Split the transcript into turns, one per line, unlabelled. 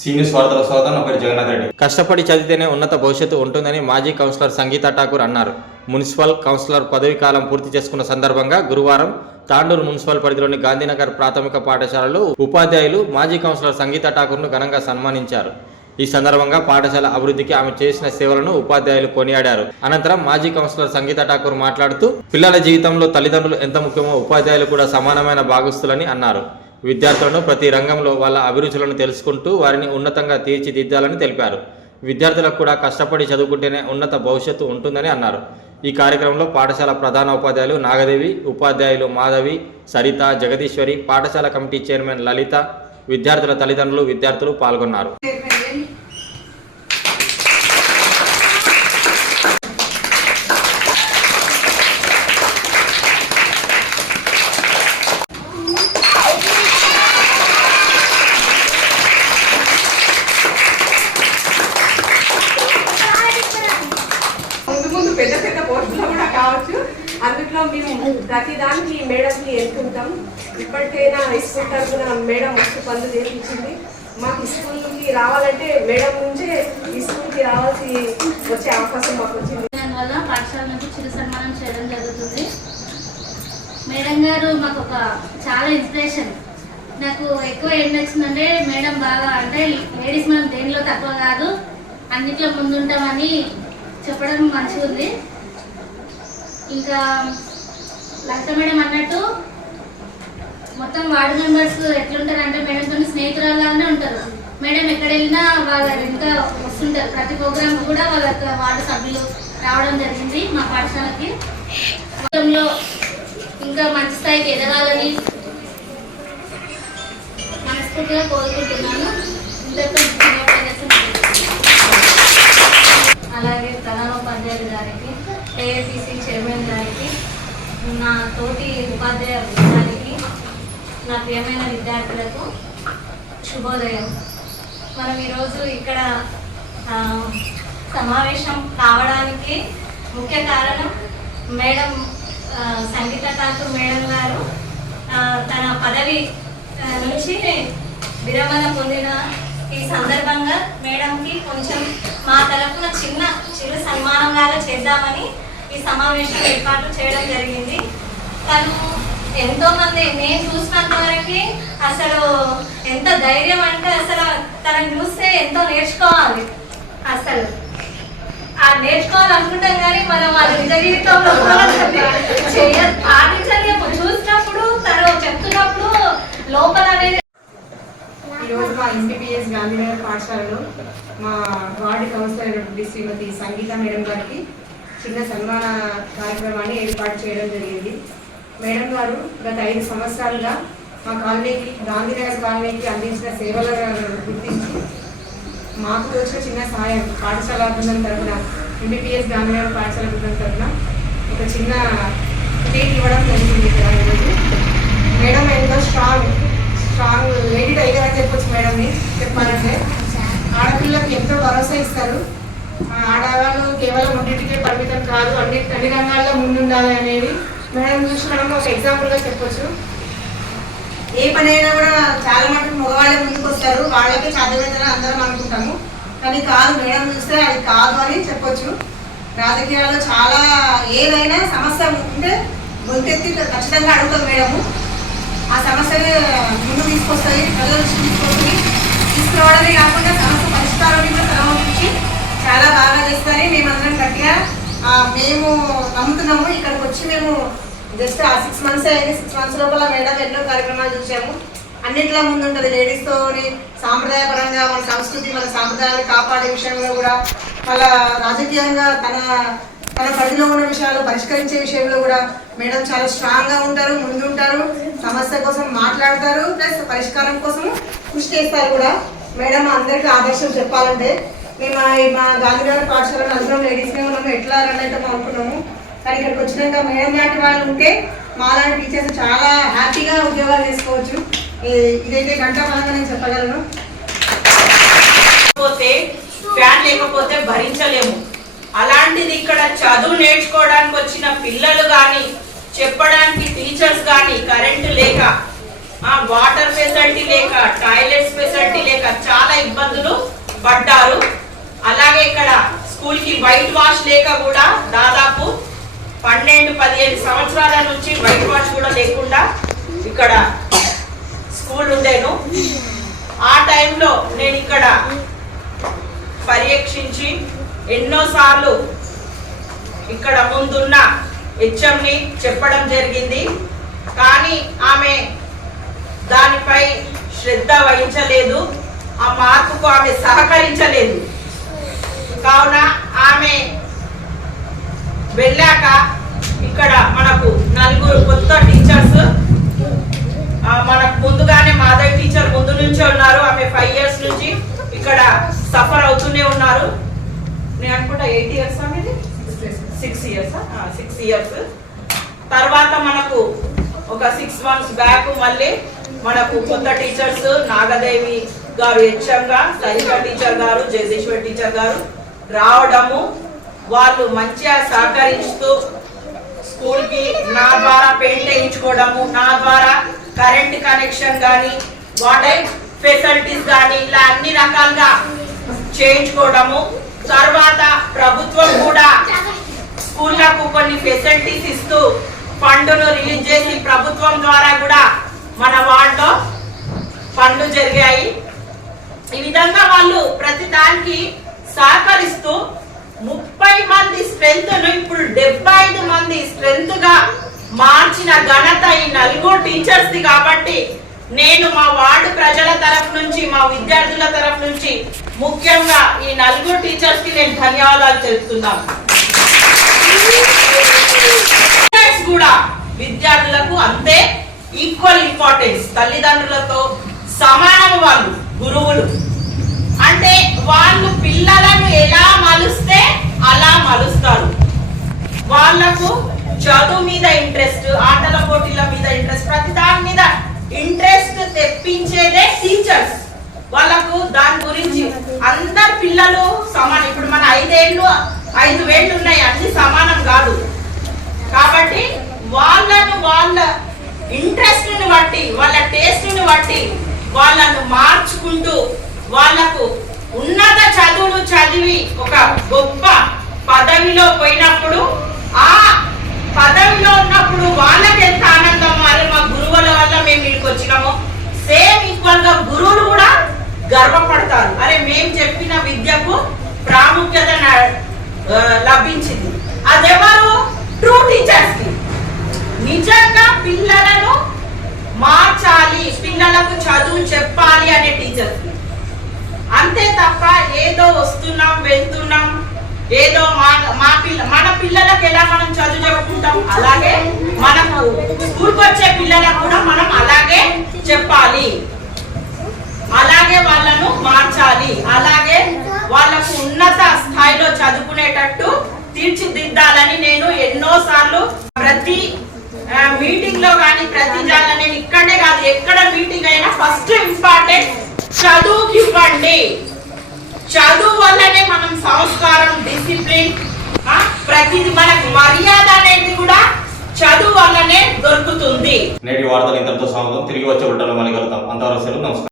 Senior వార్తల స్వాగతం. నా పేరు జగన్నాథ్ రెడ్డి.
కష్టపడి చదివితేనే ఉన్నత భవిష్యత్తు ఉంటుందని మాజీ కౌన్సిలర్ సంగీత ఠాకూర్ అన్నారు. మున్సిపల్ కౌన్సిలర్ పదవీ కాలం పూర్తి చేసుకున్న సందర్భంగా గురువారం తాండూరు మున్సిపల్ పరిధిలోని గాంధీనగర్ ప్రాథమిక పాఠశాలలో ఉపాధ్యాయులు మాజీ కౌన్సిలర్ సంగీత ఠాకూర్ను ఘనంగా సన్మానించారు. ఈ సందర్భంగా పాఠశాల అభివృద్ధికి ఆమె చేసిన సేవలను ఉపాధ్యాయులు కొనియాడారు. అనంతరం మాజీ కౌన్సిలర్ సంగీత ఠాకూర్ మాట్లాడుతూ పిల్లల జీవితంలో తల్లిదండ్రులు ఎంత ముఖ్యమో ఉపాధ్యాయులు కూడా సమానమైన భాగస్తులని అన్నారు. విద్యార్థులను ప్రతి రంగంలో వాళ్ళ అభిరుచులను తెలుసుకుంటూ వారిని ఉన్నతంగా తీర్చిదిద్దాలని తెలిపారు. విద్యార్థులకు కూడా కష్టపడి చదువుకుంటేనే ఉన్నత భవిష్యత్తు ఉంటుందని అన్నారు. ఈ కార్యక్రమంలో పాఠశాల ప్రధాన ఉపాధ్యాయులు నాగదేవి ఉపాధ్యాయులు మాధవి సరిత జగదీశ్వరి పాఠశాల కమిటీ చైర్మన్ లలిత విద్యార్థుల తల్లిదండ్రులు విద్యార్థులు పాల్గొన్నారు
ముందు ముందు పెద్ద పెద్ద పోస్టులో కూడా కావచ్చు అందుట్లో మేము ప్రతి దానికి మేడంని ఎన్నుకుంటాం. ఇప్పటికైనా స్కూల్ తరఫున మేడం మస్తు పనులు చేయించింది మాకు స్కూల్కి రావాలంటే మేడం నుంచే ఈ స్కూల్కి రావాల్సి వచ్చే అవకాశం మాకు వచ్చింది.
వల్ల పాఠశాల నుంచి చిరు సన్మానం చేయడం జరుగుతుంది. మేడం గారు మాకు ఒక చాలా ఇన్స్పిరేషన్. నాకు ఎక్కువ ఏం నచ్చిందంటే మేడం బాగా అంటే లేడీస్ మనం దేనిలో తక్కువ కాదు అన్నిట్లో ముందుంటామని చెప్పడం మంచిగా ఉంది ఇంకా లలిత మేడం అన్నట్టు మొత్తం వార్డు మెంబర్స్ ఎట్లుంటారు అంటే మేడం కొన్ని ఉంటారు. మేడం ఎక్కడ వెళ్ళినా వాళ్ళ ఇంకా వస్తుంటారు. ప్రతి ప్రోగ్రామ్ కూడా వాళ్ళ వార్డు సభ్యులు రావడం జరిగింది మా పాఠశాలకి. మొత్తంలో ఇంకా మంచి స్థాయికి ఎదగాలని మనస్ఫూర్తిగా కోరుకుంటున్నాను.
అలాగే ప్రధానోపాధ్యాయులు గారికి ఏఐసిసి చైర్మన్ గారికి నా తోటి ఉపాధ్యాయ బృందానికి నా ప్రియమైన విద్యార్థులకు శుభోదయం. మనం ఈరోజు ఇక్కడ సమావేశం కావడానికి ముఖ్య కారణం మేడం సంగీత ఠాకూర్ మేడం గారు. తన పదవి నుంచి విరమణ పొందిన ఈ సందర్భంగా మేడంకి కొంచెం మా తరఫున చిన్న చిరు సన్మానంగా చేద్దామని ఈ సమావేశం ఏర్పాటు చేయడం జరిగింది. తను ఎంతో మంది నేను చూసినంత వరకు అసలు ఎంత ధైర్యం అంటే అసలు తనని చూస్తే ఎంతో నేర్చుకోవాలి. అసలు ఆ నేర్చుకోవాలనుకుంటాం కానీ మనం వాళ్ళ నిజ జీవితంలో చేయ పాటించలేము. చూసినప్పుడు తను చెప్తున్నప్పుడు లోపల అనేది
ఈరోజు మా ఎంబీబీఎస్ గాంధీనగర్ పాఠశాలలో మా ward councillor Shrimati Sangeetha madam గారికి చిన్న సన్మాన కార్యక్రమాన్ని ఏర్పాటు చేయడం జరిగింది. మేడం గారు గత ఐదు సంవత్సరాలుగా మా కాలనీకి గాంధీనగర్ కాలనీకి అందించిన సేవలను గుర్తించి మాకు వచ్చిన చిన్న సహాయం పాఠశాల బృందం తరఫున ఎంబీబీఎస్ గాంధీనగర్ పాఠశాల బృందం తరఫున ఒక చిన్న కేక్ ఇవ్వడం జరిగింది ఇక్కడ ఈరోజు. మేడం ఎంతో స్ట్రాంగ్ స్ట్రాంగ్ లేడీ టైగర్ అని చెప్పొచ్చు మేడంని చెప్పాలంటే. ఆడపిల్లకి ఎంతో భరోసా ఇస్తారు. ఆడవాళ్ళు కేవలం రెండింటికే పరిమితం కాదు అన్ని అన్ని రంగాల్లో ముందుండాలి అనేది మేడం చూసి మనం ఒక ఎగ్జాంపుల్గా చెప్పొచ్చు.
ఏ పని అయినా కూడా చాలా మటుకు మగవాళ్ళే ముందుకు వస్తారు వాళ్ళకి చదివేదని అందరం అనుకుంటాము. కానీ కాదు మేడం చూస్తే అది కాదు అని చెప్పొచ్చు. రాజకీయాల్లో చాలా ఏదైనా సమస్య ఉంటే గొంతెత్తి ఖచ్చితంగా అడుగుతాం మేడము. ఆ సమస్యని ముందు తీసుకొస్తాయి ప్రజల దృష్టికి తీసుకొస్తాయి. తీసుకురావడమే కాకుండా సమస్య పరిష్కారం కూడా చాలా బాగా చేస్తారని మేమందరం గట్టిగా మేము నమ్ముతున్నాము. ఇక్కడికి వచ్చి మేము జస్ట్ ఆ సిక్స్ మంత్స్ అయింది. సిక్స్ మంత్స్ లోపల మేడం ఎన్నో కార్యక్రమాలు చూసాము. అన్నింటిలో ముందు ఉంటుంది లేడీస్తో సాంప్రదాయపరంగా మన సంస్కృతి మన సాంప్రదాయాలు కాపాడే విషయంలో కూడా వాళ్ళ రాజకీయంగా తన తన పరిధిలో ఉన్న విషయాలు పరిష్కరించే విషయంలో కూడా మేడం చాలా స్ట్రాంగ్గా ఉంటారు ముందు ఉంటారు సమస్య కోసం మాట్లాడతారు. ప్లస్ పరిష్కారం కోసం కృషి చేస్తారు కూడా. మేడం అందరికీ ఆదర్శం చెప్పాలంటే. మేము మా- మా గాంధీనగర్ పాఠశాలలో అందరం లేడీస్నే ఉన్నాము. ఎట్లా రన్ అయితే అనుకున్నాము కానీ ఇక్కడికి వచ్చినాక మేడం లాంటి వాళ్ళు ఉంటే మాలాంటి టీచర్స్ చాలా హ్యాపీగా ఉద్యోగాలు చేసుకోవచ్చు. ఇదైతే గంట పరంగా నేను చెప్పగలను.
లేకపోతే ఫ్యాన్ లేకపోతే భరించలేము. అలాంటిది ఇక్కడ చదువు నేర్చుకోవడానికి వచ్చిన పిల్లలు కానీ చెప్పడానికి టీచర్స్ కానీ కరెంటు లేక ఆ వాటర్ ఫెసిలిటీ లేక టాయిలెట్స్ ఫెసిలిటీ లేక చాలా ఇబ్బందులు పడ్డారు. అలాగే ఇక్కడ స్కూల్కి వైట్ వాష్ లేక కూడా దాదాపు పన్నెండు పదిహేను సంవత్సరాల నుంచి వైట్ వాష్ కూడా లేకుండా ఇక్కడ స్కూల్ ఉండేను. ఆ టైంలో నేను ఇక్కడ పర్యవేక్షించి ఎన్నోసార్లు ఇక్కడ ముందున్న హెచ్ఎంని చెప్పడం జరిగింది. కానీ ఆమె దానిపై శ్రద్ధ వహించలేదు. ఆ మార్పుకు ఆమె సహకరించలేదు. కావున ఆమె వెళ్ళాక ఇక్కడ మనకు నలుగురు కొత్త టీచర్స్ మనకు ముందుగానే మాధవి టీచర్ ముందు నుంచే ఉన్నారు. ఆమె ఫైవ్ ఇయర్స్ నుంచి ఇక్కడ సఫర్ అవుతూనే ఉన్నారు. నేను అనుకుంటా ఎయిట్ ఇయర్స్ అనేది సిక్స్ ఇయర్స్ సిక్స్ ఇయర్స్ తర్వాత మనకు ఒక సిక్స్ మంత్స్ బ్యాక్ మళ్ళీ మనకు కొత్త టీచర్స్ నాగదేవి గారు హెచ్ఎంగా సరిత టీచర్ గారు జగదీశ్వర్ టీచర్ గారు రావడము వాళ్ళు మంచిగా సహకరిస్తూ స్కూల్కి నా ద్వారా పెయింట్ వేయించుకోవడము నా ద్వారా కరెంట్ కనెక్షన్ కానీ వాటర్ ఫెసిలిటీస్ కానీ ఇలా అన్ని రకాలుగా చేయించుకోవడము. తర్వాత ప్రభుత్వం కూడా స్కూళ్ళకు కొన్ని ఫెసిలిటీస్ ఇస్తూ ఫండ్ను రిలీజ్ చేసి ప్రభుత్వం ద్వారా కూడా మన వార్డులో ఫండ్లు జరిగాయి. ఈ విధంగా వాళ్ళు ప్రతి దానికి సహకరిస్తూ ముప్పై మంది స్ట్రెంత్ను ఇప్పుడు డెబ్బై ఐదు మంది స్ట్రెంత్గా మార్చిన ఘనత ఈ నలుగురు టీచర్స్ ది కాబట్టి నేను మా వార్డు ప్రజల తరఫు నుంచి మా విద్యార్థుల తరఫు నుంచి ముఖ్యంగా ఈ నలుగురు టీచర్స్కి నేను ధన్యవాదాలు తెలుపుతున్నాను. కూడా విద్యార్థులకు అంతే ఈక్వల్ ఇంపార్టెన్స్. తల్లిదండ్రులతో సమానం వాళ్ళు గురువులు అంటే వాళ్ళు పిల్లలను ఎలా మలుస్తే అలా మలుస్తారు వాళ్ళకు చదువు మీద ఇంట్రెస్ట్ ఆటల పోటీల మీద ఇంట్రెస్ట్ ప్రతి దాని మీద ఇంట్రెస్ట్ తెప్పించేదే టీచర్స్. వాళ్ళకు దాని గురించి అందరు పిల్లలు సమానం. ఇప్పుడు మన ఐదేళ్ళు ఐదు వేళ్ళు ఉన్నాయి అన్ని సమానం కాదు. కాబట్టి వాళ్ళను వాళ్ళ ఇంట్రెస్ట్ని బట్టి వాళ్ళ టేస్ట్ని బట్టి వాళ్ళను మార్చుకుంటూ వాళ్ళకు ఉన్నత చదువులు చదివి ఒక గొప్ప పదవిలో పోయినప్పుడు పదవిలో ఉన్నప్పుడు వాళ్ళకి ఎంత ఆనందం మరి మా గురువుల వల్ల మేము ఇక్కడికి వచ్చినాము. సేమ్ ఈక్వల్గా గురువులు కూడా గర్వపడతారు. అరే మేము చెప్పిన విద్యకు ప్రాముఖ్యత లభించింది. అదెవరు? ట్రూ టీచర్స్కి. నిజంగా పిల్లలను మార్చాలి పిల్లలకు చదువు చెప్పాలి అనే టీచర్స్ అంతే తప్ప ఏదో వస్తున్నాం వెళ్తున్నాం ఏదో మా మా పిల్ల మన పిల్లలకు ఎలా మనం చదువు చెప్పుకుంటాం అలాగే మనకు స్కూల్కి వచ్చే పిల్లలకు కూడా మనం అలాగే చెప్పాలి. అలాగే వాళ్ళను మార్చాలి. అలాగే వాళ్ళకు ఉన్నత స్థాయిలో చదువుకునేటట్టు తీర్చిదిద్దాలని నేను ఎన్నో సార్లు ప్రతి మీటింగ్లో కానీ ప్రతి జాల నేను ఇక్కడే కాదు ఎక్కడ మీటింగ్ అయినా ఫస్ట్ ఇంపార్టెంట్ చదువుకి ఇవ్వండి చదువు వల్లనే మనం సంస్కారం డిసిప్లిన్ ప్రతిది మనకు మర్యాద అనేది కూడా చదువు వల్లనే దొరుకుతుంది.
నేటి వార్తలు ఇంతటితో సమాప్తం. తిరిగి వచ్చే ఉంటాను మళ్ళీ కలుగుతాం అంతవరకు నమస్కారం.